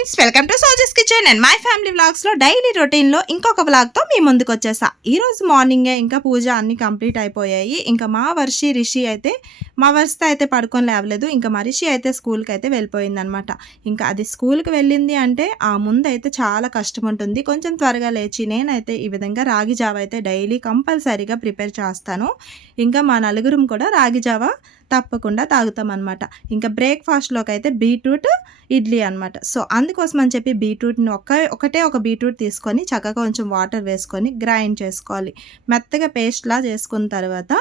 Friends, welcome to Soja's kitchen and my family vlogs లో daily routine లో ఇంకొక vlog తో మీ ముందుకు వచ్చేసా. ఈ రోజు మార్నింగే ఇంకా పూజ అన్ని కంప్లీట్ అయిపోయాయి. ఇంకా మా రిషి అయితే మా వర్షతో అయితే పడుకొని లేవలేదు. ఇంకా మా రిషి అయితే స్కూల్కి అయితే వెళ్ళిపోయింది అనమాట. ఇంకా అది స్కూల్కి వెళ్ళింది అంటే ఆ ముందు అయితే చాలా కష్టం ఉంటుంది. కొంచెం త్వరగా లేచి నేనైతే ఈ విధంగా రాగి జావ అయితే డైలీ కంపల్సరీగా ప్రిపేర్ చేస్తాను. ఇంకా మా నలుగురం కూడా రాగి జావ తప్పకుండా తాగుతామన్నమాట. ఇంకా బ్రేక్ఫాస్ట్లోకి అయితే బీట్రూట్ ఇడ్లీ అనమాట. సో అందుకోసం అని చెప్పి బీట్రూట్ని ఒకటే ఒక బీట్రూట్ తీసుకొని చక్కగా కొంచెం వాటర్ వేసుకొని గ్రైండ్ చేసుకోవాలి. మెత్తగా పేస్ట్లా చేసుకున్న తర్వాత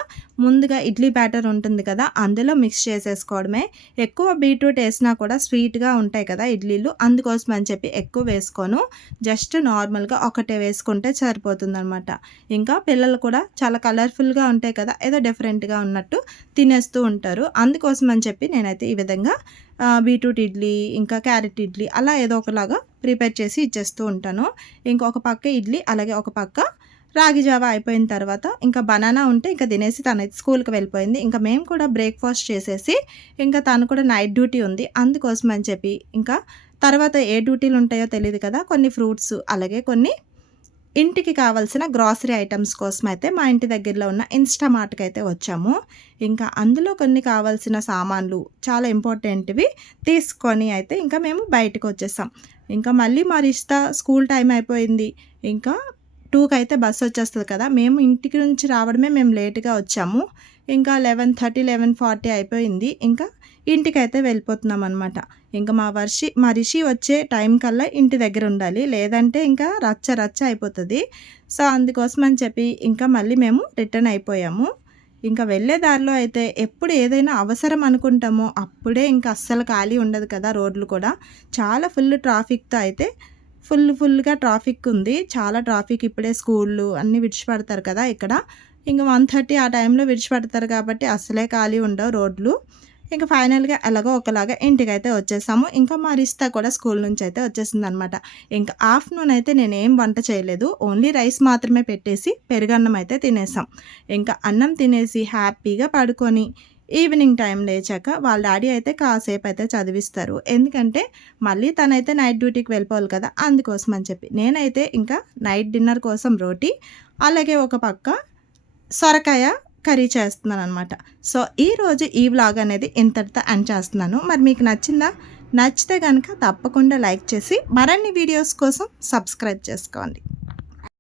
ముందుగా ఇడ్లీ బ్యాటర్ ఉంటుంది కదా, అందులో మిక్స్ చేసేసుకోవడమే. ఎక్కువ బీట్రూట్ వేసినా కూడా స్వీట్గా ఉంటాయి కదా ఇడ్లీలు, అందుకోసం అని చెప్పి ఎక్కువ వేసుకోను. జస్ట్ నార్మల్గా ఒకటే వేసుకుంటే సరిపోతుందన్నమాట. ఇంకా పిల్లలు కూడా చాలా కలర్ఫుల్గా ఉంటాయి కదా, ఏదో డిఫరెంట్గా ఉన్నట్టు తినేస్తూ ఉంటారు. అందుకోసం అని చెప్పి నేనైతే ఈ విధంగా బీట్రూట్ ఇడ్లీ, ఇంకా క్యారెట్ ఇడ్లీ అలా ఏదో ఒకలాగా ప్రిపేర్ చేసి ఇచ్చేస్తూ ఉంటాను. ఇంకొక పక్క ఇడ్లీ, అలాగే ఒక పక్క రాగి జావ అయిపోయిన తర్వాత ఇంకా బనానా ఉంటే ఇంకా తినేసి తనైతే స్కూల్కి వెళ్ళిపోయింది. ఇంకా మేము కూడా బ్రేక్ఫాస్ట్ చేసేసి ఇంకా తను కూడా నైట్ డ్యూటీ ఉంది, అందుకోసం అని చెప్పి ఇంకా తర్వాత ఏ డ్యూటీలు ఉంటాయో తెలియదు కదా, కొన్ని ఫ్రూట్స్ అలాగే కొన్ని ఇంటికి కావాల్సిన గ్రాసరీ ఐటమ్స్ కోసం అయితే మా ఇంటి దగ్గరలో ఉన్న ఇన్స్టామార్ట్కి అయితే వచ్చాము. ఇంకా అందులో కొన్ని కావాల్సిన సామాన్లు చాలా ఇంపార్టెంట్వి తీసుకొని అయితే ఇంకా మేము బయటకు వచ్చేసాం. ఇంకా మళ్ళీ మా రిష్తా స్కూల్ టైం అయిపోయింది. ఇంకా 2కి అయితే బస్సు వచ్చేస్తుంది కదా, మేము ఇంటికి నుంచి రావడమే మేము లేట్గా వచ్చాము. ఇంకా 11:30 11:40 అయిపోయింది. ఇంకా ఇంటికైతే వెళ్ళిపోతున్నాం అనమాట. ఇంకా మా రిషి వచ్చే టైం కల్లా ఇంటి దగ్గర ఉండాలి, లేదంటే ఇంకా రచ్చ అయిపోతుంది. సో అందుకోసం అని చెప్పి ఇంకా మళ్ళీ మేము రిటర్న్ అయిపోయాము. ఇంకా వెళ్ళే దారిలో అయితే ఎప్పుడు ఏదైనా అవసరం అనుకుంటామో అప్పుడే ఇంకా అస్సలు ఖాళీ ఉండదు కదా, రోడ్లు కూడా చాలా ఫుల్ ట్రాఫిక్తో అయితే ఫుల్గా ట్రాఫిక్ ఉంది. చాలా ట్రాఫిక్ ఇప్పుడే స్కూళ్ళు అన్నీ విడిచిపెడతారు కదా ఇక్కడ. ఇంకా 1:30 ఆ టైంలో విడిచిపెడతారు కాబట్టి అసలే ఖాళీ ఉండవు రోడ్లు. ఇంకా ఫైనల్గా ఎలాగో ఒకలాగా ఇంటికైతే వచ్చేసాము. ఇంకా మా రిష్తా కూడా స్కూల్ నుంచి అయితే వచ్చేసింది అనమాట. ఇంకా ఆఫ్టర్నూన్ అయితే నేనేం వంట చేయలేదు, ఓన్లీ రైస్ మాత్రమే పెట్టేసి పెరుగన్నం అయితే తినేసాం. ఇంకా అన్నం తినేసి హ్యాపీగా పడుకొని ఈవినింగ్ టైం లేచాక వాళ్ళ డాడీ అయితే కాసేపు అయితే చదివిస్తారు. ఎందుకంటే మళ్ళీ తనైతే నైట్ డ్యూటీకి వెళ్ళిపోవాలి కదా, అందుకోసం అని చెప్పి నేనైతే ఇంకా నైట్ డిన్నర్ కోసం రోటీ, అలాగే ఒక పక్క సొరకాయ కర్రీ చేస్తున్నాను అనమాట. సో ఈరోజు ఈ వ్లాగ్ అనేది ఇంతటితో ఎండ్ చేస్తున్నాను. మరి మీకు నచ్చిందా? నచ్చితే కనుక తప్పకుండా లైక్ చేసి మరిన్ని వీడియోస్ కోసం సబ్స్క్రైబ్ చేసుకోండి.